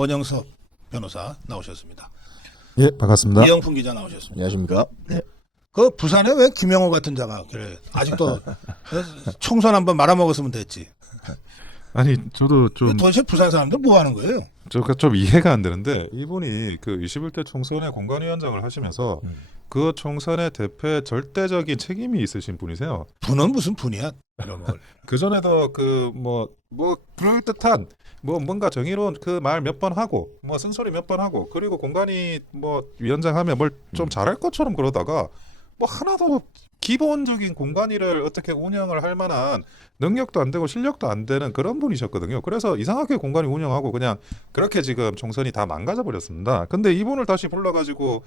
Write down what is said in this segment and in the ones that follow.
원영석 변호사 나오셨습니다. 예, 반갑습니다. 이영풍 기자 나오셨습니다. 안녕하십니까? 네. 그 부산에 왜 김영호 같은 자가 그래 아직도 총선 한번 말아먹었으면 됐지. 아니 저도 좀 도대체 부산 사람들 뭐 하는 거예요? 저가 좀 이해가 안 되는데 이분이 그 21대 총선의 공관위원장을 하시면서 그 총선의 대표의 절대적인 책임이 있으신 분이세요. 분은 무슨 분이야? 이런 걸. 그 전에도 그 뭐 그럴 듯한 뭐 뭔가 정의로운 그 말 몇 번 하고 뭐 쓴소리 몇 번 하고 그리고 공관위 뭐 위원장 하면 뭘 좀 잘할 것처럼 그러다가 뭐 하나도 기본적인 공관위를 어떻게 운영을 할 만한 능력도 안 되고 실력도 안 되는 그런 분이셨거든요. 그래서 이상하게 공관위 운영하고 그냥 그렇게 지금 총선이 다 망가져 버렸습니다. 근데 이분을 다시 불러가지고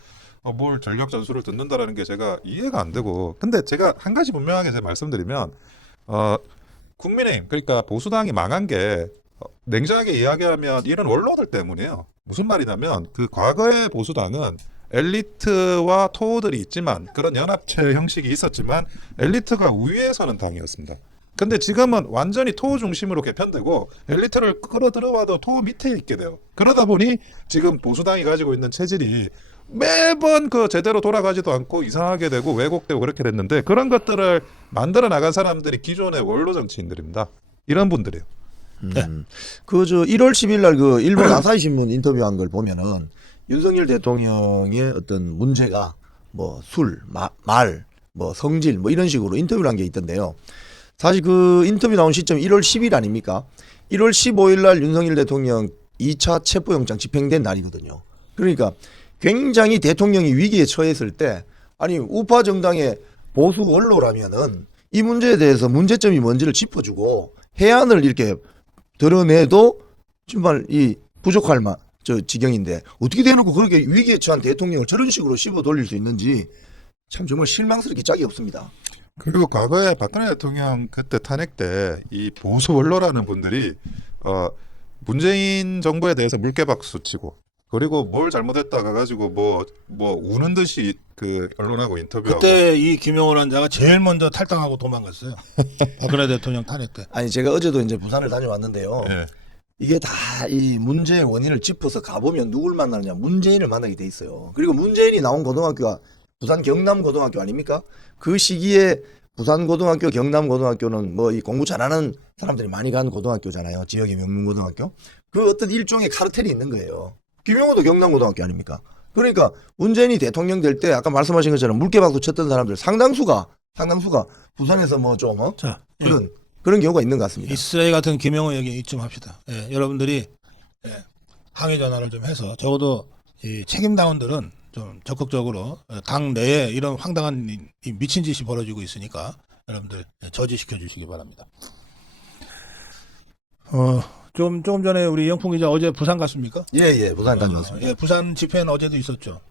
뭘 전력 전술을 듣는다라는 게 제가 이해가 안 되고, 근데 제가 한 가지 분명하게 제가 말씀드리면 국민의힘 그러니까 보수당이 망한 게 냉정하게 이야기하면 이런 원로들 때문이에요. 무슨 말이냐면 그 과거의 보수당은 엘리트와 토호들이 있지만 그런 연합체 형식이 있었지만 엘리트가 우위에 서는 당이었습니다. 근데 지금은 완전히 토호 중심으로 개편되고 엘리트를 끌어들여와도 토호 밑에 있게 돼요. 그러다 보니 지금 보수당이 가지고 있는 체질이 매번 그 제대로 돌아가지도 않고 이상하게 되고 왜곡되고 그렇게 됐는데, 그런 것들을 만들어 나간 사람들이 기존의 원로 정치인들입니다. 이런 분들이에요. 그저 1월 10일 날 그 일본 아사히 신문 인터뷰한 걸 보면은 윤석열 대통령의 어떤 문제가 뭐 술, 말, 뭐 성질 뭐 이런 식으로 인터뷰를 한 게 있던데요. 사실 그 인터뷰 나온 시점 1월 10일 아닙니까? 1월 15일 날 윤석열 대통령 2차 체포영장 집행된 날이거든요. 그러니까 굉장히 대통령이 위기에 처했을 때, 아니 우파 정당의 보수 원로라면은 이 문제에 대해서 문제점이 뭔지를 짚어주고 해안을 이렇게 드러내도 정말 이 부족할 지경인데, 어떻게 대놓고 그렇게 위기에 처한 대통령을 저런 식으로 씹어 돌릴 수 있는지 참 정말 실망스럽게 짝이 없습니다. 그리고 과거에 박근혜 대통령 그때 탄핵 때 이 보수 원로라는 분들이 문재인 정부에 대해서 물개박수 치고, 그리고 뭘 잘못했다 가가지고 뭐 우는 듯이 그 언론하고 인터뷰하고. 그때 이 김영호라는 자가 제일 먼저 탈당하고 도망갔어요. 박근혜 대통령 탄핵 때. 아니 제가 어제도 이제 부산을 다녀왔는데요. 네. 이게 다 이 문제의 원인을 짚어서 가보면 누굴 만나느냐, 문재인을 만나게 돼 있어요. 그리고 문재인이 나온 고등학교가 부산 경남고등학교 아닙니까? 그 시기에 부산고등학교, 경남고등학교는 뭐 이 공부 잘하는 사람들이 많이 간 고등학교잖아요. 지역의 명문고등학교. 그 어떤 일종의 카르텔이 있는 거예요. 김영호도 경남고등학교 아닙니까? 그러니까 문재인이 대통령 될 때 아까 말씀하신 것처럼 물개박수 쳤던 사람들 상당수가 부산에서 뭐 좀 자, 그런 경우가 있는 것 같습니다. 이 쓰레기 같은 김영호 얘기 이쯤 합시다. 예, 여러분들이 항의 전화를 좀 해서 적어도 이 책임당원들은 좀 적극적으로 당 내에 이런 황당한 이 미친 짓이 벌어지고 있으니까 여러분들 저지시켜 주시기 바랍니다. 조금 전에 우리 영풍 기자 어제 부산 갔습니까? 예, 부산 다녀왔습니다. 예, 부산 집회는 어제도 있었죠.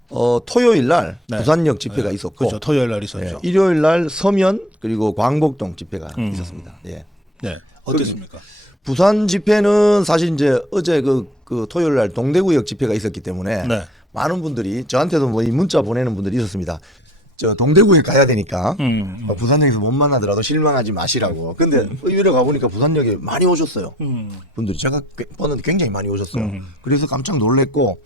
토요일 날 네. 부산역 집회가 있었고, 그렇죠. 토요일 날 있었죠. 예, 일요일 날 서면 그리고 광복동 집회가 있었습니다. 예. 네, 어땠습니까? 부산 집회는 사실 이제 어제 그 토요일 날 동대구역 집회가 있었기 때문에 네. 많은 분들이 저한테도 뭐 이 문자 보내는 분들이 있었습니다. 저 동대구에 가야 되니까 부산역에서 못 만나더라도 실망하지 마시라고. 근데 의외로 가보니까 부산역에 많이 오셨어요. 분들이 제가 보는데 굉장히 많이 오셨어요. 그래서 깜짝 놀랐고,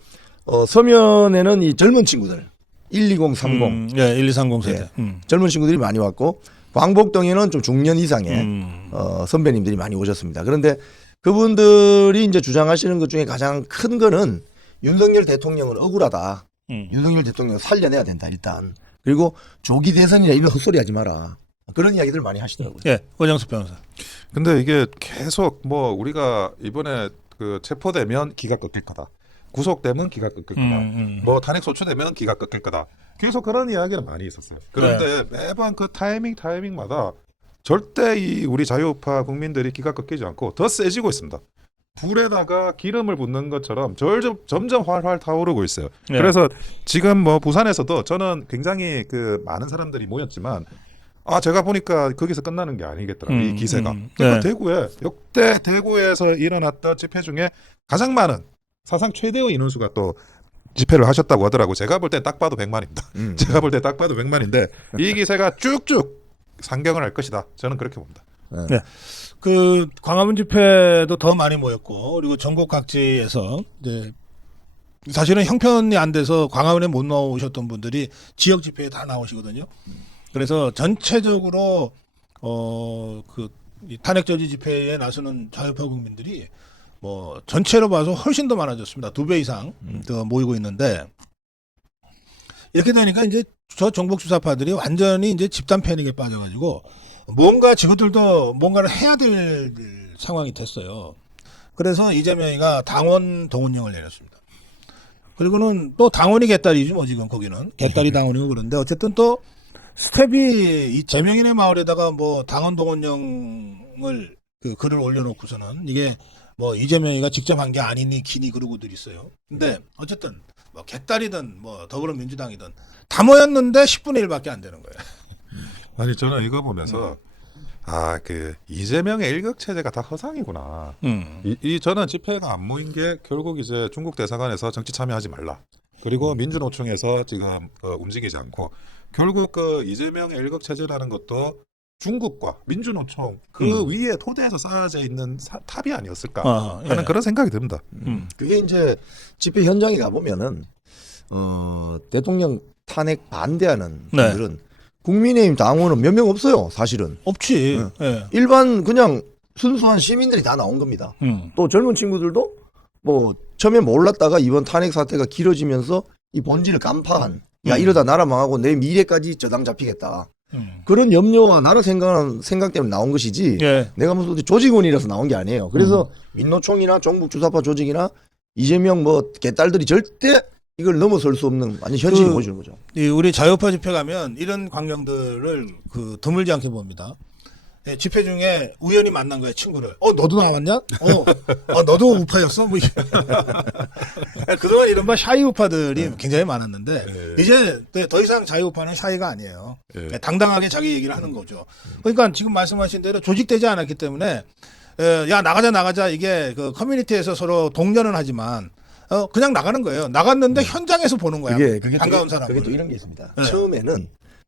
서면에는 이 젊은 친구들 12030 예, 1230 세대. 젊은 친구들이 많이 왔고, 광복동에는 좀 중년 이상의 선배님들이 많이 오셨습니다. 그런데 그분들이 이제 주장하시는 것 중에 가장 큰 거는 윤석열 대통령은 억울하다. 윤석열 대통령을 살려내야 된다 일단. 그리고 조기 대선이라 이런 헛소리 하지 마라. 그런 이야기들 많이 하시더라고요. 예, 원영수 변호사. 근데 이게 계속 뭐 우리가 이번에 그 체포되면 기가 꺾일 거다, 구속되면 기가 꺾일 거다, 뭐 탄핵 소추되면 기가 꺾일 거다, 계속 그런 이야기가 많이 있었어요. 그런데 매번 그 타이밍마다 절대 이 우리 자유우파 국민들이 기가 꺾이지 않고 더 세지고 있습니다. 불에다가 기름을 붓는 것처럼 점점 활활 타오르고 있어요. 네. 그래서 지금 뭐 부산에서도 저는 굉장히 그 많은 사람들이 모였지만 제가 보니까 거기서 끝나는 게 아니겠더라고요. 이 기세가. 그러니까 대구에 역대 대구에서 일어났던 집회 중에 가장 많은 사상 최대의 인원수가 또 집회를 하셨다고 하더라고요. 제가 볼 때 딱 봐도 100만입니다. 제가 볼 때 딱 봐도 100만인데 이 기세가 쭉쭉 상경을 할 것이다. 저는 그렇게 봅니다. 예. 네. 그 광화문 집회도 더 많이 모였고 그리고 전국 각지에서 이제 사실은 형편이 안 돼서 광화문에 못 나오셨던 분들이 지역 집회에 다 나오시거든요. 그래서 전체적으로 이 탄핵 저지 집회에 나서는 자유파 국민들이 뭐 전체로 봐서 훨씬 더 많아졌습니다. 2배 이상 더 모이고 있는데 이렇게 되니까 이제 저 정복 주사파들이 완전히 이제 집단 패닉에 빠져가지고 뭔가 지구들도 뭔가를 해야 될 상황이 됐어요. 그래서 이재명이가 당원 동원령을 내렸습니다. 그리고는 또 당원이 개딸이지 뭐 지금 거기는 개딸이 당원이고 그런데 어쨌든 또 스텝이 이 재명인의 마을에다가 뭐 당원 동원령을 그 글을 올려놓고서는 이게 뭐 이재명이가 직접 한 게 아니니 키니 그러고들 있어요. 근데 어쨌든 뭐 개딸이든 뭐 더불어민주당이든 다 모였는데 10분의 1밖에 안 되는 거예요. 아니 저는 이거 보면서 아 그 이재명의 일극 체제가 다 허상이구나. 이 저는 집회가 안 모인 게 결국 이제 중국 대사관에서 정치 참여하지 말라. 그리고 민주노총에서 지금 움직이지 않고 결국 그 이재명의 일극 체제라는 것도 중국과 민주노총 그 위에 토대에서 쌓여져 있는 탑이 아니었을까 하는 그런 생각이 듭니다. 그게 이제 집회 현장에 가보면은 대통령 탄핵 반대하는 네. 분들은 국민의힘 당원은 몇 명 없어요. 사실은 없지. 예. 일반 그냥 순수한 시민들이 다 나온 겁니다. 또 젊은 친구들도 뭐 처음에 몰랐다가 이번 탄핵 사태가 길어지면서 이 본질을 간파한 야 이러다 나라 망하고 내 미래까지 저당 잡히겠다. 그런 염려와 나라 생각 때문에 나온 것이지 예. 내가 무슨 조직원이라서 나온 게 아니에요. 그래서 민노총이나 정북 주사파 조직이나 이재명 뭐 개딸들이 절대 이걸 넘어설 수 없는 완전 현실을 보여주는 거죠. 이 우리 자유파 집회 가면 이런 광경들을 그 드물지 않게 봅니다. 예, 집회 중에 우연히 만난 거야 친구를. 너도 나왔냐? 너도 우파였어? 뭐 그동안 이른바 샤이 우파들이 굉장히 많았는데 이제 더 이상 자유우파는 샤이가 아니에요. 당당하게 자기 얘기를 하는 거죠. 그러니까 지금 말씀하신 대로 조직되지 않았기 때문에 야 나가자 이게 그 커뮤니티에서 서로 동료는 하지만 그냥 나가는 거예요. 나갔는데 현장에서 보는 거야. 그게 반가운 사람. 그게 또 이런 게 있습니다. 네.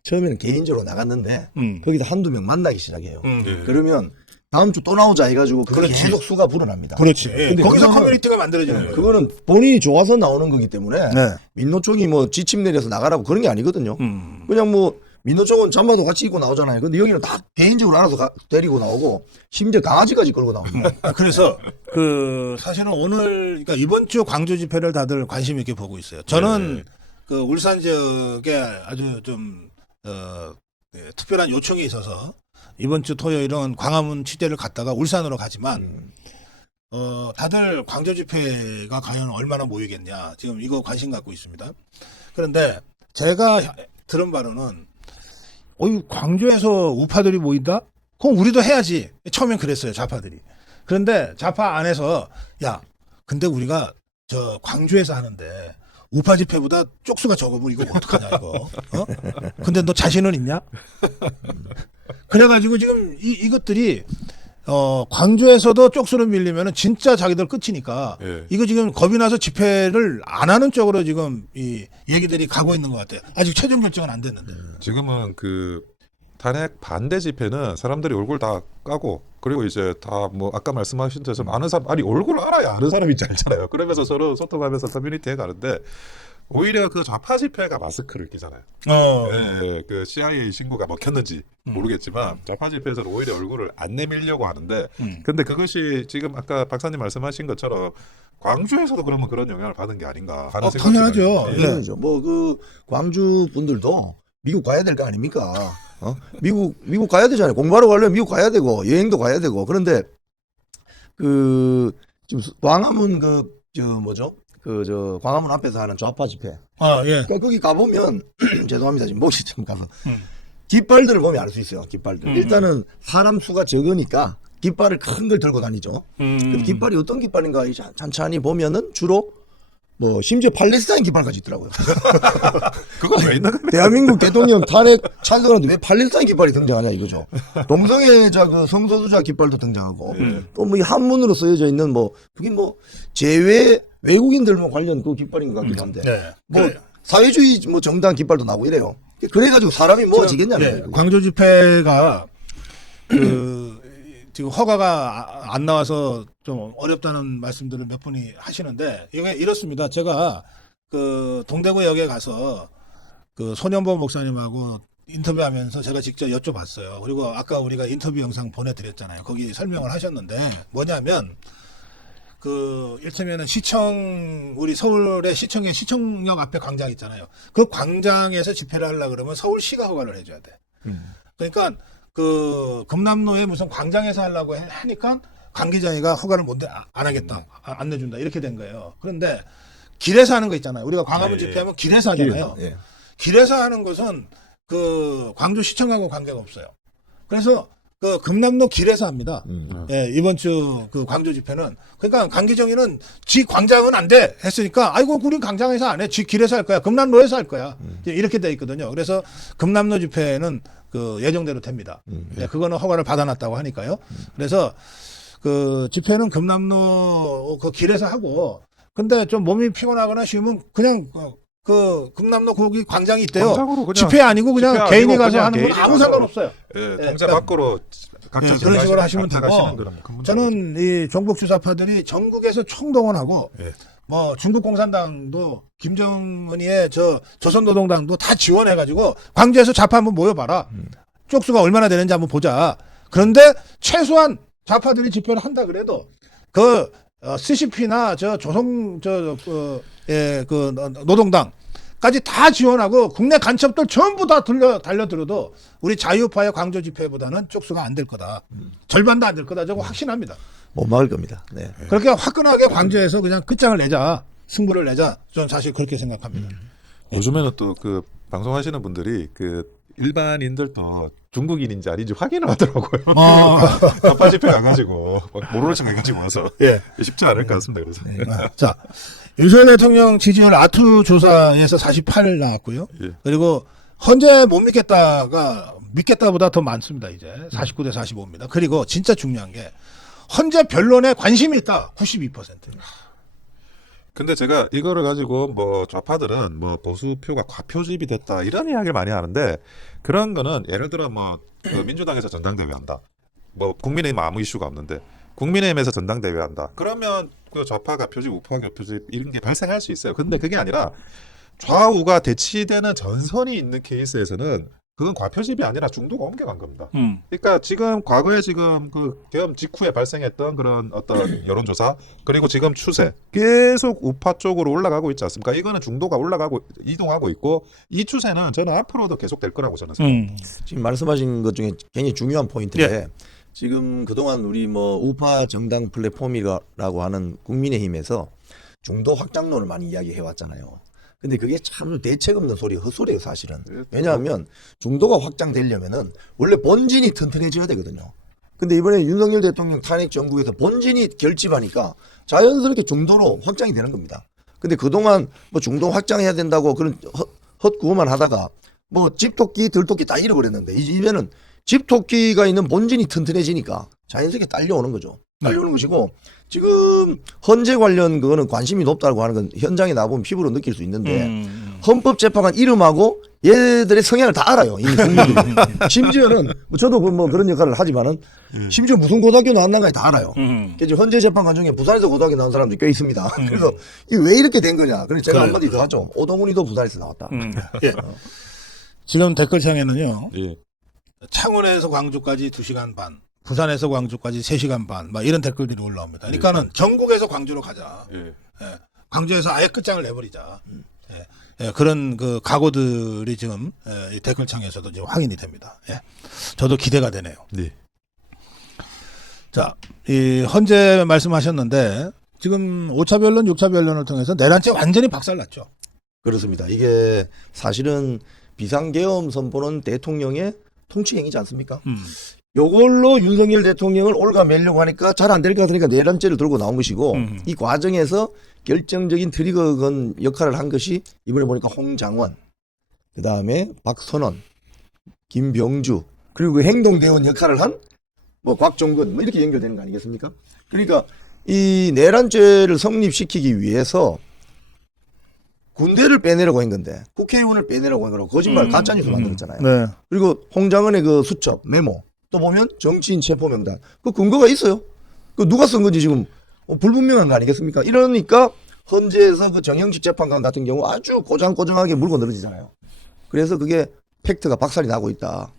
처음에는 개인적으로 나갔는데 거기서 한두 명 만나기 시작해요. 네. 그러면 다음 주 또 나오자 해가지고 그렇지. 계속 수가 불어납니다. 그렇지. 근데 거기서 그거는- 커뮤니티가 만들어지는 거예요. 그거는 본인이 좋아서 나오는 거기 때문에 네. 민노총이 뭐 지침 내려서 나가라고 그런 게 아니거든요. 그냥 뭐 민노총은 잠바도 같이 입고 나오잖아요. 근데 여기는 다 개인적으로 알아서 데리고 나오고 심지어 강아지까지 끌고 나옵니다. 그래서 그 사실은 오늘 그러니까 이번 주 광주 집회를 다들 관심 있게 보고 있어요. 저는 그 울산 지역에 아주 좀 특별한 요청이 있어서 이번 주 토요일은 광화문 취재를 갔다가 울산으로 가지만 다들 광주 집회가 과연 얼마나 모이겠냐 지금 이거 관심 갖고 있습니다. 그런데 제가 들은 바로는 광주에서 우파들이 모인다? 그럼 우리도 해야지. 처음엔 그랬어요, 좌파들이. 그런데 좌파 안에서 야, 근데 우리가 저 광주에서 하는데 우파 집회보다 쪽수가 적으면 이거 어떡하냐 이거. 근데 너 자신은 있냐? 그래가지고 지금 이것들이 광주에서도 쪽수로 밀리면은 진짜 자기들 끝이니까 이거 지금 겁이 나서 집회를 안 하는 쪽으로 지금 이 얘기들이 가고 있는 것 같아요. 아직 최종 결정은 안 됐는데. 지금은 그 탄핵 반대 집회는 사람들이 얼굴 다 까고 그리고 이제 다 뭐 아까 말씀하신 것처럼 아는 사람 아니 얼굴 알아야 아는 사람인지 알잖아요. 그러면서 서로 소통하면서 커뮤니티에 가는데 오히려 그 좌파 집회가 마스크를 끼잖아요. 그 CIA 신고가 먹혔는지 모르겠지만 좌파 집회에서는 오히려 얼굴을 안 내밀려고 하는데 근데 그것이 지금 아까 박사님 말씀하신 것처럼 광주에서도 그러면 그런 영향을 받은 게 아닌가 하는 생각이 당연하죠. 들어요. 그렇죠. 뭐 그 광주 분들도 미국 가야 될 거 아닙니까? 미국 가야 되잖아요. 공부하러 가려면 미국 가야 되고 여행도 가야 되고 그런데 그 지금 광화문 광화문 앞에서 하는 좌파 집회. 예. 그러니까 거기 가보면 죄송합니다. 지금 목이 좀 가서 깃발들을 보면 알 수 있어요. 깃발들. 일단은 사람 수가 적으니까 깃발을 큰 걸 들고 다니죠. 그 깃발이 어떤 깃발인가 찬찬히 보면은 주로 뭐 심지어 팔레스타인 깃발까지 있더라고요. 그건 왜 있는 거예요? 대한민국 대통령 탄핵 찬성하는데 왜 팔레스타인 깃발이 등장하냐 이거죠. 동성애자 그 성소수자 깃발도 등장하고 또 뭐 이 한문으로 쓰여져 있는 뭐 그게 뭐 제외 외국인들만 관련 그 깃발인 것 같기도 한데 네. 뭐 사회주의 뭐 정당 깃발도 나고 이래요. 그래가지고 사람이 뭐지겠냐면 광주 집회가 지금 허가가 안 나와서 좀 어렵다는 말씀들을 몇 분이 하시는데 이게 이렇습니다. 제가 그 동대구역에 가서 그 손현보 목사님하고 인터뷰하면서 제가 직접 여쭤봤어요. 그리고 아까 우리가 인터뷰 영상 보내드렸잖아요. 거기 설명을 하셨는데 뭐냐면 그 일테면은 시청 우리 서울의 시청의 시청역 앞에 광장 있잖아요. 그 광장에서 집회를 하려 그러면 서울시가 허가를 해줘야 돼. 그러니까 그 금남로에 무슨 광장에서 하려고 하니까 관계자회가 허가를 안 하겠다, 안 내준다 이렇게 된 거예요. 그런데 길에서 하는 거 있잖아요. 우리가 광화문 집회하면 길에서 하잖아요. 예. 길에서 하는 것은 그 광주시청하고 관계가 없어요. 그래서 그 금남로 길에서 합니다. 예, 이번 주 그 광주 집회는 그러니까 강기정이는 지 광장은 안 돼 했으니까 아이고 우린 광장에서 안 해. 지 길에서 할 거야. 금남로에서 할 거야. 이제 이렇게 돼 있거든요. 그래서 금남로 집회는 그 예정대로 됩니다. 예, 그거는 허가를 받아놨다고 하니까요. 그래서 그 집회는 금남로 그 길에서 하고 근데 좀 몸이 피곤하거나 쉬우면 그냥 그 금남로 거기 광장이 있대요. 광장으로 그냥 집회 아니고 그냥 집회 개인이 아니고 가서 그냥 하는 건 개인이 아무 가서. 상관없어요. 예, 예, 동자 그러니까- 밖으로 각자 예, 그런 식으로 하시면 각자 되고 가시는 거라면 큰 문제 없죠. 저는 이 종북 주사파들이 전국에서 총동원하고 예. 뭐 중국 공산당도 김정은이의 저 조선노동당도 다 지원해가지고 광주에서 좌파 한번 모여봐라. 쪽수가 얼마나 되는지 한번 보자. 그런데 최소한 좌파들이 집회를 한다 그래도 그 CCP나 저 조선 그 노동당까지 다 지원하고 국내 간첩들 전부 다 달려들어도 우리 자유파의 광주 집회보다는 쪽수가 안 될 거다. 절반도 안 될 거다. 저거 확신합니다. 못 막을 겁니다. 네. 그렇게 화끈하게 광주에서 그냥 끝장을 내자. 승부를 내자. 저는 사실 그렇게 생각합니다. 요즘에는 또 그 방송하시는 분들이 그 일반인들도 중국인인지 아닌지 확인을 하더라고요. 좌파 집회 가가지고 막 모르는 척 해가지고 와서 예. 쉽지 않을 것 같습니다. 그래서 자, 윤석열 대통령 지지율 아투 조사에서 48 나왔고요. 예. 그리고 헌재 못 믿겠다가 믿겠다보다 더 많습니다. 이제 49대 45입니다. 그리고 진짜 중요한 게 헌재 변론에 관심이 있다. 92%. 근데 제가 이거를 가지고 뭐 좌파들은 뭐 보수표가 과표집이 됐다 이런 이야기를 많이 하는데 그런 거는 예를 들어 뭐 그 민주당에서 전당대회 한다. 뭐 국민의힘 아무 이슈가 없는데 국민의힘에서 전당대회 한다. 그러면 그 좌파 과표집, 우파 과표집 이런 게 발생할 수 있어요. 근데 그게 아니라 좌우가 대치되는 전선이 있는 케이스에서는 그건 과표집이 아니라 중도가 옮겨간 겁니다. 그러니까 지금 과거에 지금 그 계엄 직후에 발생했던 그런 어떤 여론조사 그리고 지금 추세 계속 우파 쪽으로 올라가고 있지 않습니까? 이거는 중도가 올라가고 이동하고 있고 이 추세는 저는 앞으로도 계속될 거라고 저는 생각합니다. 지금 말씀하신 것 중에 굉장히 중요한 포인트인데 지금 그동안 우리 뭐 우파 정당 플랫폼이라고 하는 국민의힘에서 중도 확장론을 많이 이야기해 왔잖아요. 근데 그게 참 대책 없는 소리, 헛소리예요, 사실은. 왜냐하면 중도가 확장되려면은 원래 본진이 튼튼해져야 되거든요. 근데 이번에 윤석열 대통령 탄핵 정국에서 본진이 결집하니까 자연스럽게 중도로 확장이 되는 겁니다. 근데 그동안 뭐 중도 확장해야 된다고 그런 헛구호만 하다가 뭐 집토끼, 들토끼 다 잃어버렸는데 이제는 집토끼가 있는 본진이 튼튼해지니까 자연스럽게 딸려오는 거죠. 딸려오는 것이고 지금 헌재 관련 그거는 관심이 높다고 하는 건 현장에 나보면 피부로 느낄 수 있는데 헌법재판관 이름하고 얘들의 성향을 다 알아요. 이미 국민들이. 심지어는 뭐 저도 뭐 그런 역할을 하지만은 심지어 무슨 고등학교 나왔는가 다 알아요. 그래서 헌재재판관 중에 부산에서 고등학교 나온 사람도 꽤 있습니다. 그래서 이 왜 이렇게 된 거냐. 그래서 제가 한마디 더 하죠. 오동훈이도 부산에서 나왔다. 예. 지금 댓글창에는요. 예. 창원에서 광주까지 2시간 반, 부산에서 광주까지 3시간 반, 막 이런 댓글들이 올라옵니다. 그러니까는 전국에서 광주로 가자. 예. 예. 광주에서 아예 끝장을 내버리자. 예. 예. 그런 그 각오들이 지금 이 댓글창에서도 지금 확인이 됩니다. 예. 저도 기대가 되네요. 네. 자, 이 헌재 말씀하셨는데 지금 5차 변론, 6차 변론을 통해서 내란죄 완전히 박살났죠. 그렇습니다. 이게 사실은 비상계엄 선포는 대통령의 통치행위지 않습니까? 요걸로 윤석열 대통령을 올가매려고 하니까 잘 안 될 것 같으니까 내란죄를 들고 나온 것이고 이 과정에서 결정적인 트리거 건 역할을 한 것이 이번에 보니까 홍장원, 그 다음에 박선원, 김병주 그리고 그 행동대원 역할을 한 뭐 곽종근 뭐 이렇게 연결되는 거 아니겠습니까? 그러니까 이 내란죄를 성립시키기 위해서 군대를 빼내려고 한 건데 국회의원을 빼내려고 한 거라고 거짓말 가짜뉴스 만들었잖아요. 네. 그리고 홍장원의 그 수첩 메모 또 보면 정치인 체포 명단. 그 근거가 있어요. 그 누가 쓴 건지 지금 불분명한 거 아니겠습니까? 이러니까 헌재에서 그 정영식 재판관 같은 경우 아주 꼬장꼬장하게 물고 늘어지잖아요. 그래서 그게 팩트가 박살이 나고 있다.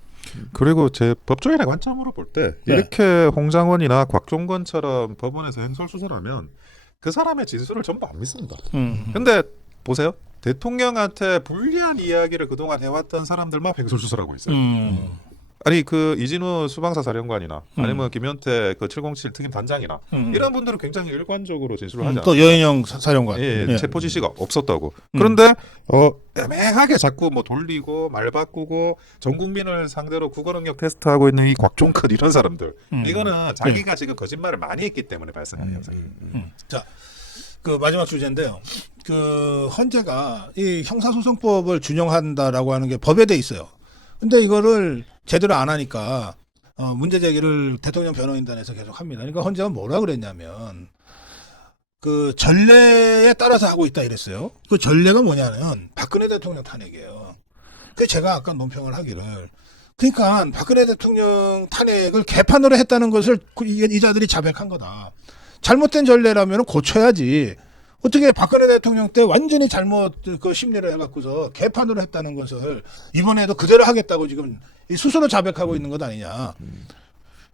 그리고 제 법조인의 관점으로 볼 때 네. 이렇게 홍장원이나 곽종건처럼 법원에서 행설수설하면 그 사람의 진술을 전부 안 믿습니다. 근데 보세요. 대통령한테 불리한 이야기를 그동안 해왔던 사람들만 횡설수설하고 있어요. 아니 그 이진우 수방사 사령관이나 아니면 김현태 그 707 특임 단장이나 이런 분들은 굉장히 일관적으로 진술을 하지 않아요. 또 여인영 사령관. 예, 예. 체포 지시가 없었다고. 그런데 애매하게 자꾸 뭐 돌리고 말 바꾸고 전 국민을 상대로 국어 능력 테스트하고 있는 이 곽종근 이런 사람들. 이거는 자기가 지금 거짓말을 많이 했기 때문에 발생하는 현상입니다. 자, 그 마지막 주제인데요. 그 헌재가 이 형사소송법을 준용한다라고 하는 게 법에 돼 있어요. 근데 이거를 제대로 안 하니까 문제 제기를 대통령 변호인단에서 계속 합니다. 그러니까 헌재가 뭐라 그랬냐면 그 전례에 따라서 하고 있다 이랬어요. 그 전례가 뭐냐면 박근혜 대통령 탄핵이에요. 그 제가 아까 논평을 하기를 그러니까 박근혜 대통령 탄핵을 개판으로 했다는 것을 이 자들이 자백한 거다. 잘못된 전례라면 고쳐야지. 어떻게 박근혜 대통령 때 완전히 잘못 그 심리를 해갖고서 개판으로 했다는 것을 이번에도 그대로 하겠다고 지금 스스로 자백하고 있는 것 아니냐.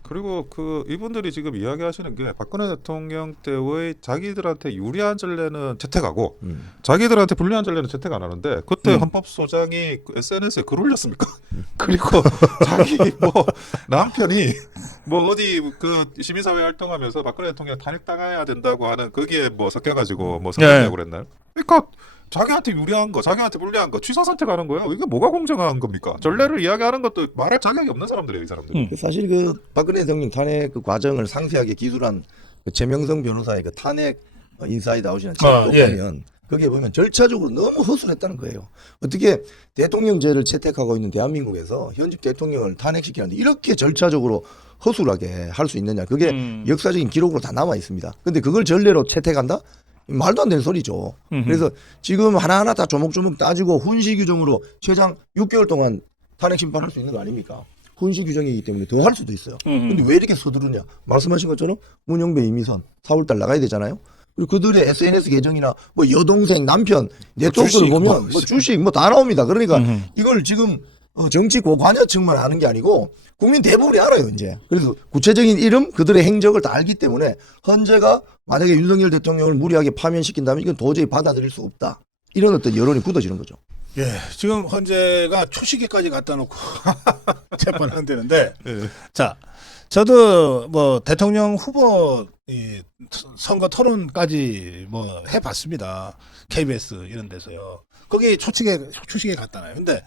그리고 그 이분들이 지금 이야기하시는 게 박근혜 대통령 때의 자기들한테 유리한 전례는 채택하고 자기들한테 불리한 전례는 채택 안 하는데 그때 헌법소장이 그 SNS에 글 올렸습니까? 그리고 자기 뭐 남편이 뭐 어디 그 시민사회 활동하면서 박근혜 대통령 탄핵당해야 된다고 하는 거기에 뭐 섞여가지고 뭐 선택하고 그랬나요? 그러니까 자기한테 유리한 거, 자기한테 불리한 거 취사 선택하는 거예요. 이게 뭐가 공정한 겁니까? 전례를 이야기하는 것도 말할 자격이 없는 사람들이에요, 이 사람들. 사실 그 박근혜 대통령 탄핵 그 과정을 상세하게 기술한 그 최명성 변호사의 그 탄핵 인사이드 아웃이라는 책을 보면 거기에 보면 절차적으로 너무 허술했다는 거예요. 어떻게 대통령제를 채택하고 있는 대한민국에서 현직 대통령을 탄핵시키는데 이렇게 절차적으로 허술하게 할 수 있느냐. 그게 역사적인 기록으로 다 남아 있습니다. 근데 그걸 전례로 채택한다? 말도 안 되는 소리죠. 그래서 지금 하나하나 다 조목조목 따지고 훈시 규정으로 최장 6개월 동안 탄핵 심판할 수 있는 거 아닙니까? 훈시 규정이기 때문에 더 할 수도 있어요. 근데 왜 이렇게 서두르냐? 말씀하신 것처럼 문영배, 이미선 4월달 나가야 되잖아요. 그리고 그들의 SNS 계정이나 뭐 여동생, 남편 네트워크를 보면 뭐 주식 뭐 다 나옵니다. 그러니까 이걸 지금 정치 고관여층만 아는 게 아니고 국민 대부분이 알아요, 이제. 그래서 구체적인 이름, 그들의 행적을 다 알기 때문에 헌재가 만약에 윤석열 대통령을 무리하게 파면시킨다면 이건 도저히 받아들일 수 없다. 이런 어떤 여론이 굳어지는 거죠. 예, 지금 헌재가 초시계까지 갖다 놓고 재판을 한다는데, 자, 저도 뭐 대통령 후보 이 선거 토론까지 뭐 해봤습니다. KBS 이런 데서요. 거기 초시계 갔다나요. 근데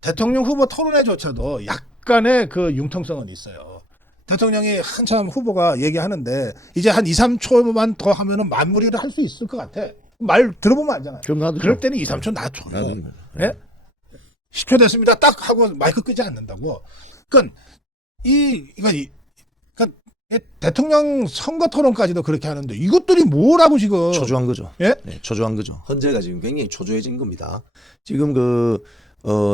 대통령 후보 토론회조차도 약간의 그 융통성은 있어요. 대통령이 한참 후보가 얘기하는데 이제 한 2, 3초만 더 하면은 마무리를 할 수 있을 것 같아. 말 들어보면 알잖아요. 그럼 나도 그럴 때는 2, 3초 놔줘요. 예? 10초 됐습니다. 딱 하고 마이크 끄지 않는다고. 그러니까 그러니까 대통령 선거 토론까지도 그렇게 하는데 이것들이 뭐라고 지금 초조한 거죠. 예? 네, 초조한 거죠. 헌재가 지금 굉장히 초조해진 겁니다. 지금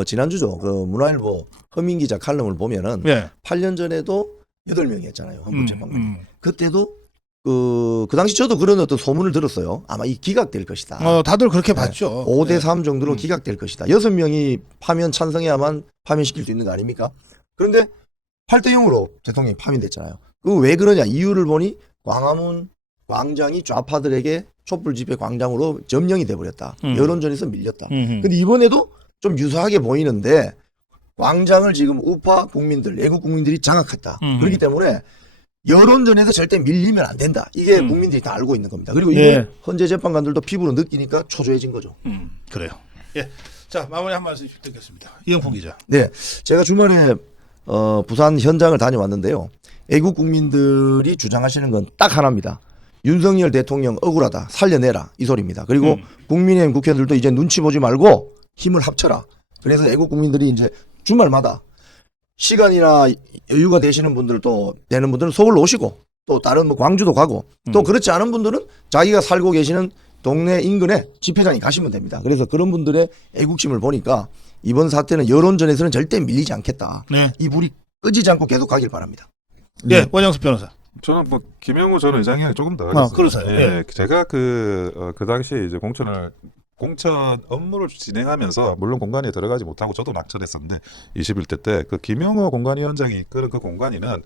지난주죠. 그 문화일보 허민 기자 칼럼을 보면은 예. 8년 전에도 8명이었잖아요. 헌법재판관. 그때도 그 당시 저도 그런 어떤 소문을 들었어요. 아마 이 기각될 것이다. 다들 그렇게 봤죠. 5대3 정도로 기각될 것이다. 6명이 파면 찬성해야만 파면시킬 수 있는 거 아닙니까? 그런데 8대0으로 대통령이 파면됐잖아요. 그 왜 그러냐 이유를 보니 광화문 광장이 좌파들에게 촛불 집회 광장으로 점령이 돼버렸다. 여론전에서 밀렸다. 근데 이번에도 좀 유사하게 보이는데 광장을 지금 우파 국민들, 애국 국민들이 장악했다. 그렇기 때문에 여론전에서 절대 밀리면 안 된다. 이게 국민들이 다 알고 있는 겁니다. 그리고 이거 헌재 재판관들도 피부로 느끼니까 초조해진 거죠. 그래요. 예. 자, 마무리 한 말씀씩 듣겠습니다. 이영풍 기자. 네. 제가 주말에 부산 현장을 다녀왔는데요. 애국 국민들이 주장하시는 건 딱 하나입니다. 윤석열 대통령 억울하다. 살려내라. 이 소리입니다. 그리고 국민의힘 국회의원들도 이제 눈치 보지 말고 힘을 합쳐라. 그래서 애국 국민들이 이제 주말마다 시간이나 여유가 되시는 분들은 서울로 오시고 또 다른 뭐 광주도 가고 또 그렇지 않은 분들은 자기가 살고 계시는 동네 인근에 집회장에 가시면 됩니다. 그래서 그런 분들의 애국심을 보니까 이번 사태는 여론전에서는 절대 밀리지 않겠다. 네. 이 불이 끄지지 않고 계속 가길 바랍니다. 예, 원영수 변호사. 저는 뭐 김영우 전 의장이 조금 더 그러세요. 예, 제가 그 당시에 이제 공천 업무를 진행하면서 물론 공관위에 들어가지 못하고 저도 낙천했었는데 21대 때 그 김영호 공관위원장이 이끄는 그 공관위는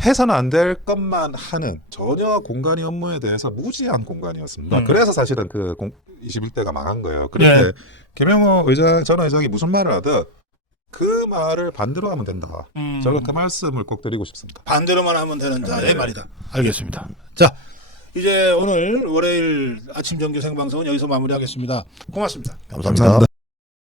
해서는 안 될 것만 하는 전혀 공관위 업무에 대해서 무지한 공관위였습니다. 그래서 사실은 그 21대가 망한 거예요. 그런데 네. 김영호 전 의장이 무슨 말을 하든 그 말을 반대로 하면 된다. 저는 그 말씀을 꼭 드리고 싶습니다. 반대로만 하면 되는 자의 네. 말이다. 알겠습니다. 자, 이제 오늘 월요일 아침 정규 생방송은 여기서 마무리하겠습니다. 고맙습니다. 감사합니다.